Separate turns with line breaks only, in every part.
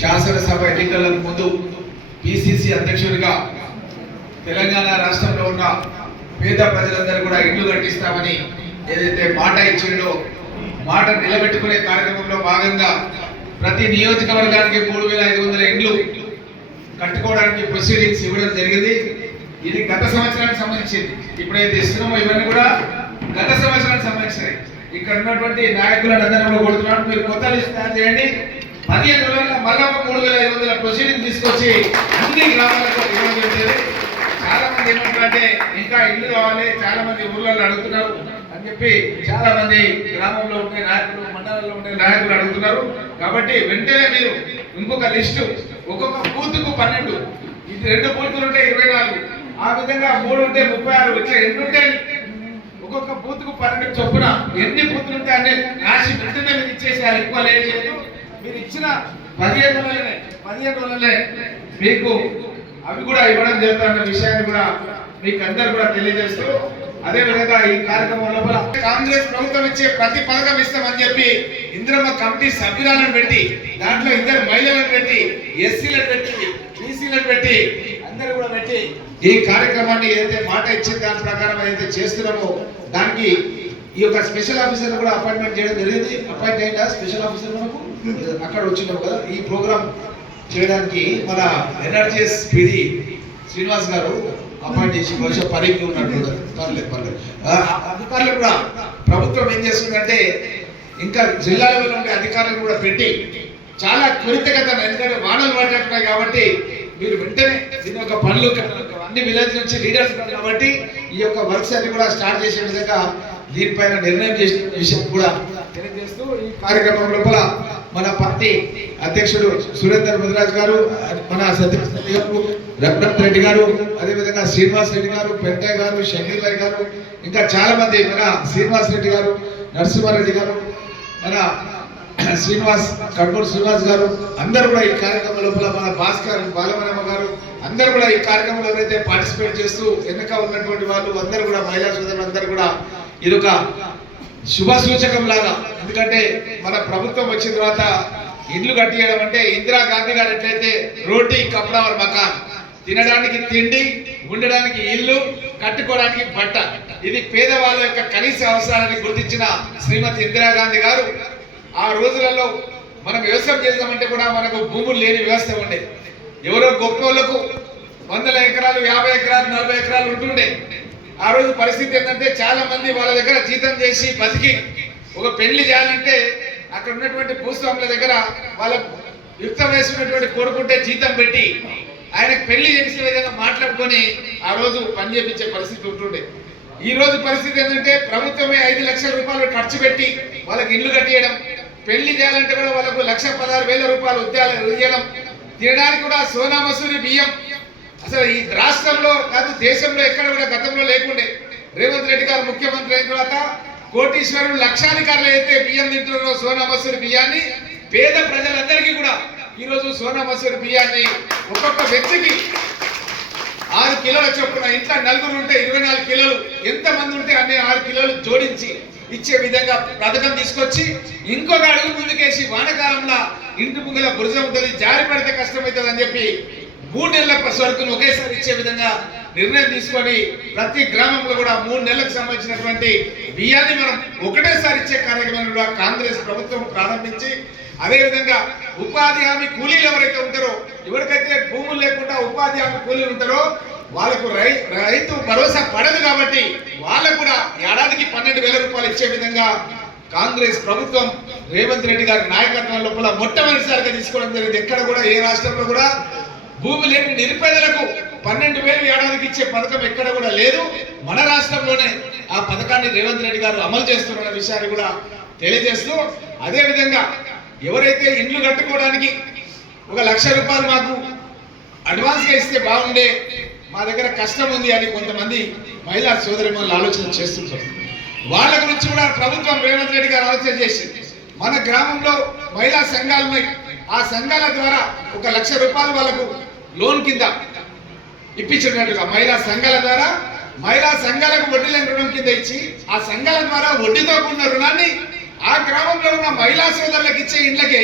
శాసనసభ ఎన్నికలకు ముందు పిసిసి అధ్యక్షుడిగా తెలంగాణ రాష్ట్రంలో ఉన్న పేద ప్రజలందరూ కూడా ఇల్లు కట్టిస్తామని ఏదైతే మాట ఇచ్చిండో మాట నిలబెట్టుకునే కార్యక్రమంలో భాగంగా ప్రతి నియోజకవర్గానికి మూడు వేల ఐదు వందల ఇండ్లు కట్టుకోవడానికి ప్రొసీడింగ్స్ ఇవ్వడం జరిగింది. ఇది గత సంవత్సరానికి సంబంధించింది. ఇప్పుడైతే ఇస్తున్నామో ఇవన్నీ కూడా గత సంవత్సరానికి సంబంధించినవి. ఇక్కడ ఉన్నటువంటి నాయకులను అందరం కూడా కొడుతున్నాడు మీరు కొత్త లిస్ట్ తయారు చేయండి. పదిహేను రోజుల్లో మళ్ళా మూడు వేల ఐదు వందల ప్రొసీడింగ్ తీసుకొచ్చి అన్ని గ్రామాలకు ఇవ్వడం చాలా మంది ఏమంటారంటే ఇంకా ఇల్లు కావాలి చాలా మంది ఊర్లలో అడుగుతున్నారు అని చెప్పి చాలా మంది గ్రామంలో ఉండే నాయకులు మండలంలో ఉండే నాయకులు అడుగుతున్నారు. కాబట్టి వెంటనే మీరు ఇంకొక లిస్టు ఒక్కొక్క బూత్కు పన్నెండు. ఇది రెండు బూతులు ఉంటే ఇరవై నాలుగు. ఆ విధంగా మూడు ఉంటే ముప్పై ఆరు. ఇట్లా ఎన్ని ఉంటే ఒక్కొక్క బూత్కు పన్నెండు చొప్పున ఎన్ని బూతులు ఉంటే అన్ని రాసి వెంటనే మీరు ఇచ్చేసేయాలి. ఎక్కువ లేదు మీరు ఇచ్చిన పదిహేను రోజులనే పదిహేను రోజులనే మీకు అవి కూడా ఇవ్వడం జరుగుతున్న విషయాన్ని కూడా మీకు అందరు కూడా తెలియజేస్తూ అదే విధంగా ఈ కార్యక్రమం లోపల కాంగ్రెస్ ప్రభుత్వం ఇచ్చే ప్రతి పథకం ఇస్తామని చెప్పి ఇంద్రమ్మ కమిటీ సభ్యురాలను పెట్టి దాంట్లో ఇద్దరు మహిళలను పెట్టి ఎస్సీలను పెట్టి బీసీలను పెట్టి అందరూ కూడా పెట్టి ఈ కార్యక్రమాన్ని ఏదైతే మాట ఇచ్చిన దాని ప్రకారం ఏదైతే చేస్తున్నామో దానికి ఈ యొక్క స్పెషల్ ఆఫీసర్ కూడా అపాయింట్మెంట్ చేయడం జరిగింది. అపాయింట్ అయిందా స్పెషల్ ఆఫీసర్ మనకు? అక్కడ వచ్చినాం కదా ఈ ప్రోగ్రామ్ చేయడానికి మన ఎన్ఆర్జీఎస్ పిడి శ్రీనివాస్ గారు అపాయింట్ చేసి బహుశా పనికి ఉన్నట్టు పర్లేదు పర్లేదు. ఆ, అధికారులు కూడా ప్రభుత్వం ఏం చేస్తుందంటే ఇంకా జిల్లా ఉండే అధికారులు కూడా పెట్టి చాలా త్వరితగత ఎందుకంటే వానలు పడినట్టున్నాయి కాబట్టి మీరు వెంటనే దీని యొక్క పనులు అన్ని విలేజ్ నుంచి లీడర్స్ ఉన్నారు కాబట్టి ఈ యొక్క వర్క్స్ అన్ని కూడా స్టార్ట్ చేసే విధంగా దీనిపైన నిర్ణయం చేసిన విషయం కూడా తెలియజేస్తూ ఈ కార్యక్రమం లోపల మన పార్టీ అధ్యక్షుడు సురేందర్ ముదిరాజ్ గారు మన సత్యప్రసాద్ గారు రఘునాథ్ రెడ్డి గారు అదేవిధంగా శ్రీనివాస్ రెడ్డి గారు పెంకయ్య గారు శంకర్ గారు ఇంకా చాలా మంది మన శ్రీనివాస్ రెడ్డి గారు నరసింహారెడ్డి గారు మన శ్రీనివాస్ కడ్మూరు శ్రీనివాస్ గారు అందరూ కూడా ఈ కార్యక్రమం లోపల మన భాస్కర్ బాలమనమ్మ గారు అందరూ కూడా ఈ కార్యక్రమంలో ఎవరైతే పార్టిసిపేట్ చేస్తూ వెనుక ఉన్నటువంటి వాళ్ళు అందరూ కూడా మహిళా సోదరులు అందరూ కూడా ఇది ఒక శుభ సూచకం లాగా ఎందుకంటే మన ప్రభుత్వం వచ్చిన తర్వాత ఇండ్లు కట్టియడం అంటే ఇందిరా గాంధీ గారు ఎట్లయితే రోటీ కపడా మకాన్ తినడానికి తిండి ఉండడానికి ఇల్లు కట్టుకోవడానికి బట్ట. ఇది పేదవాళ్ళ యొక్క కనీస అవసరాలని గుర్తించిన శ్రీమతి ఇందిరాగాంధీ గారు. ఆ రోజులలో మనం వ్యవసాయం చేద్దామంటే కూడా మనకు భూములు లేని వ్యవస్థ ఉండే. ఎవరో గొప్ప వందల ఎకరాలు యాభై ఎకరాలు నలభై ఎకరాలు ఉంటుండే. ఆ రోజు పరిస్థితి ఏంటంటే చాలా మంది వాళ్ళ దగ్గర జీతం చేసి బతికి ఒక పెళ్ళి చేయాలంటే అక్కడ ఉన్నటువంటి భూస్వాముల దగ్గర వాళ్ళ యుక్త వయసు కొడుకుంటే జీతం పెట్టి ఆయనకు పెళ్ళి చేసే విధంగా మాట్లాడుకొని ఆ రోజు పని చేపించే పరిస్థితి ఉంటుండే. ఈ రోజు పరిస్థితి ఏంటంటే ప్రభుత్వమే ఐదు లక్షల రూపాయలు ఖర్చు పెట్టి వాళ్ళకి ఇల్లు కట్టియడం పెళ్ళి చేయాలంటే కూడా వాళ్ళకు లక్ష పదహారు వేల రూపాయలు ఉద్యోగాలు ఇవ్వడం తినడానికి కూడా సోనా మసూరి బియ్యం అసలు ఈ రాష్ట్రంలో కాదు దేశంలో ఎక్కడ కూడా గతంలో లేకుండే. రేవంత్ రెడ్డి గారు ముఖ్యమంత్రి అయిన తర్వాత కోటీశ్వరులు లక్షాధికారులు అయితే బియ్యం తింటున్నారో సోనా మసూరి బియ్యాన్ని పేద ప్రజలందరికీ కూడా ఈరోజు సోనా మసూరి బియ్యాన్ని ఒక్కొక్క వ్యక్తికి ఆరు కిలోల చొప్పున ఇంట్లో నలుగురు ఉంటే ఇరవై నాలుగు కిలోలు ఎంత మంది ఉంటే అన్ని ఆరు కిలోలు జోడించి ఇచ్చే విధంగా పథకం తీసుకొచ్చి ఇంకొక అడుగు ముందుకేసి వానకాలంలో ఇంటి ముంగల బురజ ఉంటుంది జారి పడితే కష్టమవుతుంది అని చెప్పి మూడు నెలల సరుకును ఒకేసారి ఇచ్చే విధంగా నిర్ణయం తీసుకొని ప్రతి గ్రామంలో కూడా మూడు నెలలకు సంబంధించినటువంటి బియ్యాన్ని మనం ఒకటేసారి ఇచ్చే కార్యక్రమాన్ని కూడా కాంగ్రెస్ ప్రభుత్వం ప్రారంభించి అదేవిధంగా ఉపాధి హామీ కూలీలు ఎవరైతే ఉంటారో ఎవరికైతే భూములు లేకుండా ఉపాధి హామీ కూలీలు ఉంటారో వాళ్ళకు రై రైతు భరోసా పడదు కాబట్టి వాళ్ళకు కూడా ఏడాదికి పన్నెండు వేల రూపాయలు ఇచ్చే విధంగా కాంగ్రెస్ ప్రభుత్వం రేవంత్ రెడ్డి గారి నాయకత్వం లోపల మొట్టమొదటిసారిగా తీసుకోవడం జరిగింది. ఎక్కడ కూడా ఏ రాష్ట్రంలో కూడా భూమి లేని నిరుపేదలకు పన్నెండు వేలు ఏడాదికి ఇచ్చే పథకం ఎక్కడ కూడా లేదు. మన రాష్ట్రంలోనే ఆ పథకాన్ని రేవంత్ రెడ్డి గారు అమలు చేస్తున్న విషయాన్ని కూడా తెలియజేస్తూ అదే విధంగా ఎవరైతే ఇండ్లు కట్టుకోవడానికి ఒక లక్ష రూపాయలు మాకు అడ్వాన్స్గా ఇస్తే బాగుండే మా దగ్గర కష్టం ఉంది అని కొంతమంది మహిళా సోదరిమణులు ఆలోచన చేస్తుంటారు. వాళ్ళ గురించి కూడా ప్రభుత్వం రేవంత్ రెడ్డి గారు ఆలోచన చేసి మన గ్రామంలో మహిళా సంఘాలు ఉన్నాయి. ఆ సంఘాల ద్వారా ఒక లక్ష రూపాయలు వాళ్ళకు లోన్ కింద ఇప్పించినట్టుగా మహిళా సంఘాల ద్వారా మహిళా సంఘాలకు వడ్డీ లేని రుణం కింద ఇచ్చి ఆ సంఘాల ద్వారా వడ్డీతో కూడిన రుణాన్ని ఆ గ్రామంలో ఉన్న మహిళా సోదరులకు ఇచ్చే ఇండ్లకి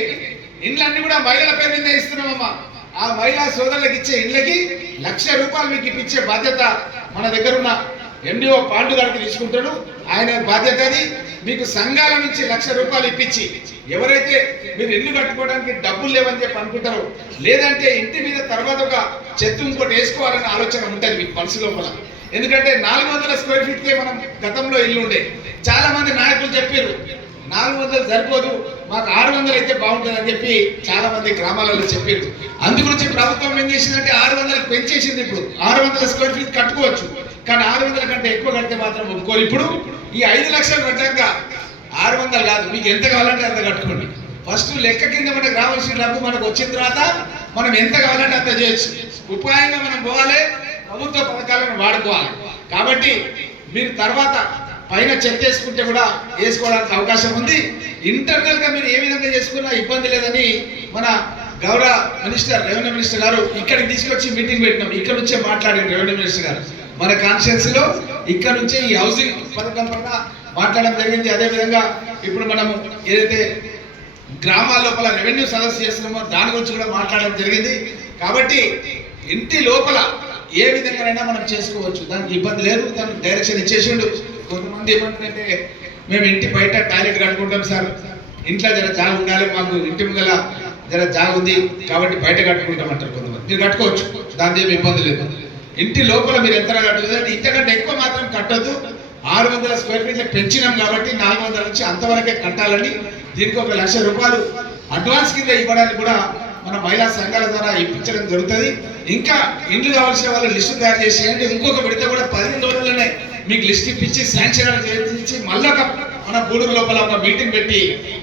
ఇండ్లన్నీ కూడా మహిళల పేరు మీద ఇస్తున్నామమ్మా. ఆ మహిళా సోదరులకు ఇచ్చే ఇండ్లకి లక్ష రూపాయలు మీకు ఇప్పించే బాధ్యత మన దగ్గర ఉన్న ఎండిఓ పాండు గారికి తీసుకుంటాడు. ఆయన బాధ్యత అది. మీకు సంఘాల నుంచి లక్ష రూపాయలు ఇప్పించి ఎవరైతే మీరు ఇల్లు కట్టుకోవడానికి డబ్బులు లేవని చెప్పి అనుకుంటారో లేదంటే ఇంటి మీద తర్వాత ఒక చెత్త ఇంకోటి వేసుకోవాలనే ఆలోచన ఉంటుంది మీకు మనసు లోపల. ఎందుకంటే నాలుగు వందల స్క్వేర్ ఫీట్కే మనం గతంలో ఇల్లు ఉండే. చాలా మంది నాయకులు చెప్పారు నాలుగు వందలు సరిపోదు మాకు ఆరు వందలు అయితే బాగుంటుంది అని చెప్పి చాలా మంది గ్రామాలలో చెప్పారు. అందుగురించి ప్రభుత్వం ఏం చేసిందంటే ఆరు వందలకు పెంచేసింది ఇప్పుడు. ఆరు వందల స్క్వేర్ ఫీట్ కట్టుకోవచ్చు. కానీ ఆరు వందల కంటే ఎక్కువ కడితే మాత్రం ఒప్పుకోరు. ఇప్పుడు ఈ ఐదు లక్షలు కట్టాక ఆరు వందలు కాదు మీకు ఎంత కావాలంటే అంత కట్టుకోండి. ఫస్ట్ లెక్క కింద మనకు రావాల్సిన డబ్బు మనకు వచ్చిన తర్వాత మనం ఎంత కావాలంటే అంత చేయొచ్చు. ఉపాయంగా మనం పోవాలి ప్రభుత్వ పథకాలను వాడుకోవాలి. కాబట్టి మీరు తర్వాత పైన చెక్ చేసుకుంటే కూడా వేసుకోవడానికి అవకాశం ఉంది. ఇంటర్నల్గా మీరు ఏ విధంగా చేసుకున్నా ఇబ్బంది లేదని మన గౌరవ మినిస్టర్ రెవెన్యూ మినిస్టర్ గారు ఇక్కడికి తీసుకొచ్చి మీటింగ్ పెట్టినాం. ఇక్కడ నుంచే మాట్లాడారు రెవెన్యూ మినిస్టర్ గారు. మన కాన్స్టిట్యున్సీ లో ఇక్కడ నుంచి ఈ హౌసింగ్ పథకం పైన మాట్లాడడం జరిగింది. అదే విధంగా ఇప్పుడు మనము ఏదైతే గ్రామాల లోపల రెవెన్యూ సదస్సు చేస్తున్నామో దాని గురించి కూడా మాట్లాడడం జరిగింది. కాబట్టి ఇంటి లోపల ఏ విధంగానైనా మనం చేసుకోవచ్చు. దానికి ఇబ్బంది లేదు. దానికి డైరెక్షన్ ఇచ్చేసిండు. కొంతమంది ఏమంటారంటే మేము ఇంటి బయట టాయిలెట్ కట్టుకుంటాం సార్. ఇంట్లో జర జాగ ఉండాలి. మాకు ఇంటి ముందల జర జాగ ఉంది. కాబట్టి బయట కట్టుకుంటాం అంటారు కొంతమంది. మీరు కట్టుకోవచ్చు. దాని ఏమి ఇబ్బంది లేదు. ఇంటి లోపల మీరు ఎంత కట్టుకుంటారు ఇంతకంటే ఎక్కువ మాత్రం కట్టొద్దు. ఆరు వందల స్క్వేర్ ఫీట్ పెంచినాం కాబట్టి నాలుగు వందల నుంచి అంతవరకే కట్టాలని దీనికి ఒక లక్ష రూపాయలు అడ్వాన్స్ కింద ఇవ్వడానికి కూడా మన మహిళా సంఘాల ద్వారా ఇప్పించడం జరుగుతుంది. ఇంకా ఇండ్లు కావాల్సిన వాళ్ళు లిస్టు తయారు చేసేయండి ఇంకొక విడత కూడా పదిహేను రోజుల్లోనే మీకు లిస్ట్ ఇప్పించి శాంక్షన్ చేయించి మళ్ళీ మన గూడూరు లోపల ఒక మీటింగ్ పెట్టి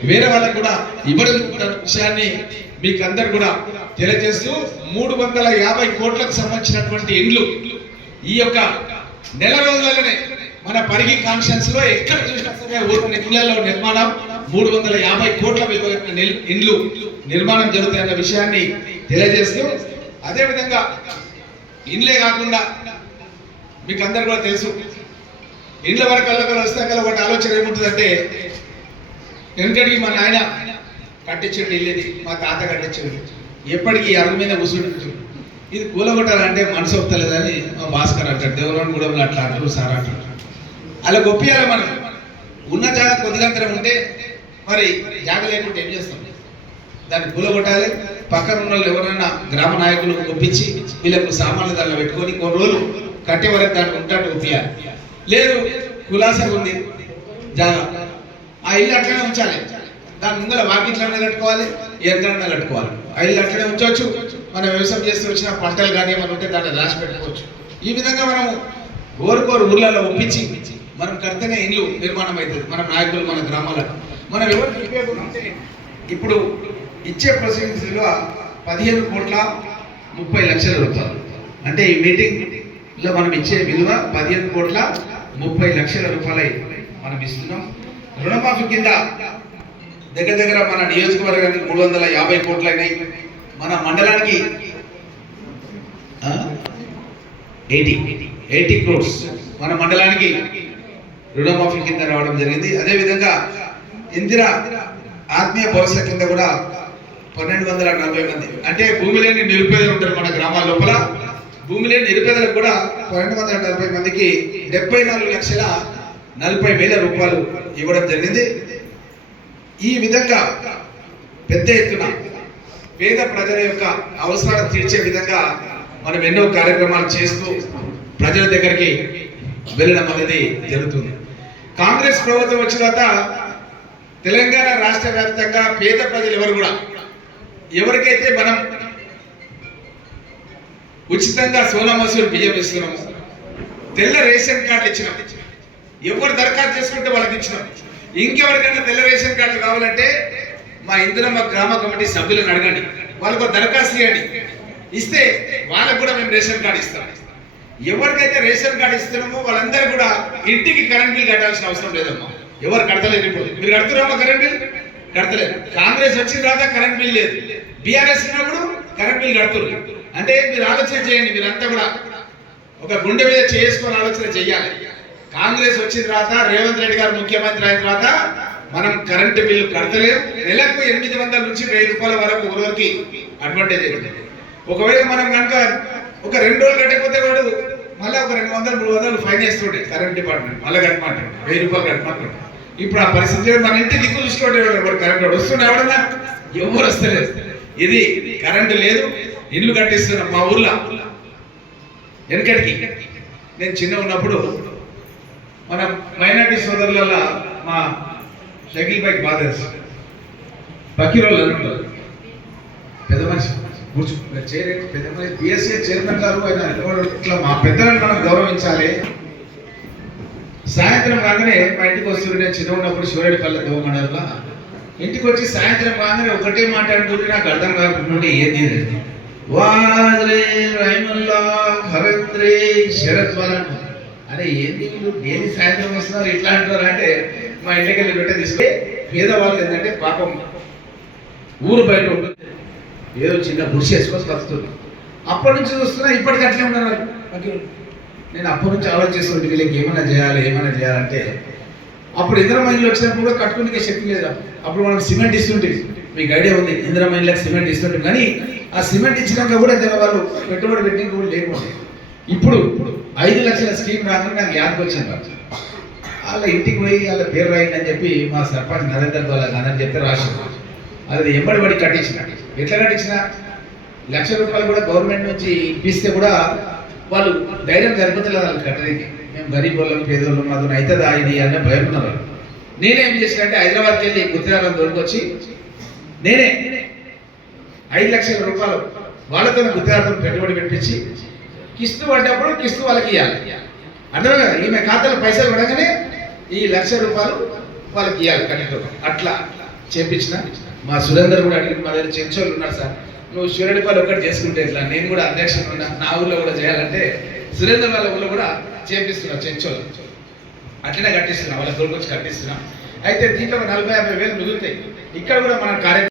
వేరే వాళ్ళకి కూడా ఇవ్వడం విషయాన్ని మీకు అందరు కూడా తెలియజేస్తూ మూడు వందల యాభై కోట్లకు సంబంధించినటువంటి ఇండ్లు ఈ యొక్క నెల రోజులలోనే మన పరిగి కాన్షియన్స్లో ఎక్కడ చూసినా సరే ఊరు ఇళ్ళలో నిర్మాణం మూడు వందల యాభై కోట్ల విలువ ఇండ్లు నిర్మాణం జరుగుతాయన్న విషయాన్ని తెలియజేస్తూ అదే విధంగా ఇండ్లే కాకుండా మీకు అందరు కూడా తెలుసు. ఇండ్ల వరకు వస్తే కల ఒకటి ఆలోచన ఏముంటుందంటే వెనకడికి మా నాయన కట్టించండి వెళ్ళేది మా తాత కట్టించండి. ఎప్పటికీ అరుగు మీద కూర్చుంటు ఇది కూలగొట్టాలంటే మనసు ఒప్పలేదని మా భాస్కర్ అంటాడు. దేవరాన్ కూడా అట్లా అంటారు సార్ అంటారు అలా గొప్పియాలి మనం. ఉన్న జాగ కొద్దిగంతరం ఉంటే మరి జాగ లేకుంటే ఏం చేస్తాం? దాన్ని కూలగొట్టాలి. పక్కన ఉన్న వాళ్ళు ఎవరైనా గ్రామ నాయకులు ఒప్పించి వీళ్ళకు సామాన్లు దానిలో పెట్టుకొని కొన్ని రోజులు కట్టే వరకు దాన్ని ఉంటాడు ఒప్పియాలి. లేదు కులాసగా ఉంది జాగ. ఆ ఇల్లు అట్లనే ఉంచాలి. దాని ముందర వాకిట్లనే కట్టుకోవాలి ఎంతైనా కట్టుకోవాలి. ఐదు ఇల్లు అట్లనే ఉంచవచ్చు మనం వ్యవసాయం చేస్తూ వచ్చిన పంటలు కానీ ఏమైనా ఉంటే దాన్ని రాసి పెట్టుకోవచ్చు. ఈ విధంగా మనం కోరుకోరు ఊర్లలో ఒప్పించి మనం కడితేనే ఇల్లు నిర్మాణం అవుతుంది. మన నాయకులు మన గ్రామాలకు. మనం ఎవరికి ఉపయోగం అంటే ఇప్పుడు ఇచ్చే ప్రొసీడింగ్స్ విలువ పదిహేను కోట్ల ముప్పై లక్షల రూపాయలు. అంటే ఈ మీటింగ్లో మనం ఇచ్చే విలువ పదిహేను కోట్ల ముప్పై లక్షల రూపాయలు మనం ఇస్తున్నాం. రుణమాఫీ కింద దగ్గర దగ్గర మన నియోజకవర్గానికి మూడు వందల యాభై కోట్లు అయినాయి మన మండలానికి ఎయిటీ ఎయిటీ క్రోడ్స్ మన మండలానికి రుణమాఫీ కింద రావడం జరిగింది. అదేవిధంగా ఇందిరా ఆత్మీయ భరోసా కింద కూడా పన్నెండు వందల నలభై మంది. అంటే భూమి లేని నిరుపేదలు ఉంటారు మన గ్రామాల లోపల. భూమి లేని నిరుపేదలకు కూడా పన్నెండు వందల నలభై మందికి డెబ్బై నాలుగు లక్షల నలభై వేల రూపాయలు ఇవ్వడం జరిగింది. ఈ విధంగా పెద్ద ఎత్తున పేద ప్రజల యొక్క అవసరాలు తీర్చే విధంగా మనం ఎన్నో కార్యక్రమాలు చేస్తూ ప్రజల దగ్గరికి వెళ్ళడం అనేది జరుగుతుంది. కాంగ్రెస్ ప్రభుత్వం వచ్చిన తర్వాత తెలంగాణ రాష్ట్ర వ్యాప్తంగా పేద ప్రజలు ఎవరు కూడా ఎవరికైతే మనం ఉచితంగా సోనా మసూరు బియ్యం ఇస్తున్నాము తెల్ల రేషన్ కార్డు ఇచ్చినాం ఎవరు దరఖాస్తు చేసుకుంటే వాళ్ళకి ఇచ్చినాం. ఇంకెవరికైనా తెల్ల రేషన్ కార్డు కావాలంటే మా ఇందిరమ్మ గ్రామ కమిటీ సభ్యులను అడగండి. వాళ్ళకు దరఖాస్తు చేయండి. ఇస్తే వాళ్ళకు కూడా మేము రేషన్ కార్డు ఇస్తాం. ఎవరికైతే రేషన్ కార్డు ఇస్తున్నామో వాళ్ళందరూ కూడా ఇంటికి కరెంట్ బిల్ కట్టాల్సిన అవసరం లేదమ్మా. ఎవరు కడతలేరు ఇప్పుడు. మీరు కడుతున్నామా కరెంట్ బిల్? కడతలేరు కాంగ్రెస్ వచ్చిన తర్వాత కరెంట్ బిల్ లేదు. బీఆర్ఎస్ ఉన్నప్పుడు కరెంట్ బిల్ కడుతున్నారు. అంటే మీరు ఆలోచన చేయండి మీరంతా కూడా. ఒక గుండె మీద చేసుకొని ఆలోచన చేయాలి. కాంగ్రెస్ వచ్చిన తర్వాత రేవంత్ రెడ్డి గారు ముఖ్యమంత్రి అయిన తర్వాత మనం కరెంటు బిల్లు కడతలేం. నెలకు ఎనిమిది వందల నుంచి వెయ్యి రూపాయల వరకు ఒకరికి అడ్వాంటేజ్ అవుతుంది ఒకవేళ మనం కనుక ఒక రెండు రోజులు కట్టకపోతే వాడు మళ్ళీ ఒక రెండు వందలు మూడు వందలు ఫైన్ వేస్తుండే కరెంట్ డిపార్ట్మెంట్ మళ్ళీ కట్టమంటాడు. వెయ్యి రూపాయలు కట్టమంటాడు. ఇప్పుడు ఆ పరిస్థితి మన ఇంటి దిక్కు చూసుకోండి ఎవరు కరెంట్ వస్తుండే ఎవడన్నా? ఎవరు వస్తలేదు ఇది కరెంటు లేదు. ఇల్లు కట్టిస్తున్నాం మా ఊర్లో వెనకడికి నేను చిన్న ఉన్నప్పుడు మన మైనార్టీ సోదరుల మా షకీల్ బైక్ బాగా తెలుసు పక్కిరోళ్ళు అనుకుంటారు పెద్ద మనిషి కూర్చు చేరే పెద్ద మనిషి బిఎస్సీ చైర్మన్ గారు ఆయన ఇట్లా మా పెద్దలను మనం గౌరవించాలి. సాయంత్రం రాగానే మా ఇంటికి వస్తుంటే నేను చిన్న ఉన్నప్పుడు శివరెడ్డిపల్లి దేవమండలంలో ఇంటికి వచ్చి సాయంత్రం రాగానే ఒకటే మాట్లాడుతుంటే నాకు అర్థం కాకుండా ఏంది ఇది? వాద్రే రహిమల్లా హరేంద్రే శరత్ వలన్ అరే ఏంది వీళ్ళు? డైలీ సాయంత్రం వస్తున్నారు? ఇట్లా అంటారు అంటే మా ఇంటికి వెళ్ళి పెట్టే తీసుకుంటే పేదవాళ్ళు ఏంటంటే పాపం ఊరు బయట ఉంటుంది. ఏదో చిన్న బుడిసి వేసుకొని బతుకుతుంది. అప్పటి నుంచి చూస్తున్నా ఇప్పటికి అట్లే ఉన్నారు. నేను అప్పటి నుంచి ఆలోచిస్తుంటే వీళ్ళకి ఏమైనా చేయాలి ఏమైనా చేయాలంటే. అప్పుడు ఇందిరా మైన్లు వచ్చినప్పుడు కూడా కట్టుకునే శక్తి లేదు అప్పుడు మనం సిమెంట్ ఇస్తుంటే మీకు ఐడియా ఉంది ఇందిరా మైన్లకు సిమెంట్ ఇస్తుంటాం. కానీ ఆ సిమెంట్ ఇచ్చినాక కూడా జర వాళ్ళు పెట్టుబడి పెట్టి కూడా లేకుండా. ఇప్పుడు ఐదు లక్షల స్కీమ్ రాగానే నాకు యాదకి వచ్చింది వాళ్ళ ఇంటికి పోయి వాళ్ళ పేరు రాయిందని చెప్పి మా సర్పంచ్ నరేందర్ వాళ్ళ అని చెప్తే రాసింది అది ఎంబడి పడి కట్టించిన. ఎట్లా కట్టించిన? లక్ష రూపాయలు కూడా గవర్నమెంట్ నుంచి ఇప్పిస్తే కూడా వాళ్ళు ధైర్యం సరిపోతలేదు వాళ్ళు కట్టడానికి. మేము గరీబ్ వాళ్ళం పేదోళ్ళం మాకు అవుతుందా ఇది అన్న భయం ఉన్నారు నేనేం చేసినంటే హైదరాబాద్కి వెళ్ళి గుజరాత్ దొరికొచ్చి నేనే ఐదు లక్షల రూపాయలు వాళ్ళతో గుజరాత్లో పెట్టుబడి పెట్టించి కిస్తు పడ్డప్పుడు కిస్తు వాళ్ళకి ఇవ్వాలి అర్థమే కదా? ఈమె ఖాతాలో పైసలు పడగానే ఈ లక్ష రూపాయలు వాళ్ళకి ఇవ్వాలి కనెక్టర్ అట్లా చేపించిన మా సురేందర్ కూడా అడిగి మా దగ్గర చెంచోళ్ళు ఉన్నారు సార్. నువ్వు సూర్యుడిపల్లి ఒక్కటి చేసుకుంటే ఇట్లా నేను కూడా అధ్యక్షుడు ఉన్నా. నా ఊర్లో కూడా చేయాలంటే సురేందర్ వాళ్ళ ఊర్లో కూడా చేపిస్తున్నా చెంచోళ్ళు అట్లనే కట్టిస్తున్నా. వాళ్ళ దొరికి వచ్చి కట్టిస్తున్నా. అయితే దీంట్లో నలభై యాభై వేలు మిగులుతాయి. ఇక్కడ కూడా మన కార్యక్రమం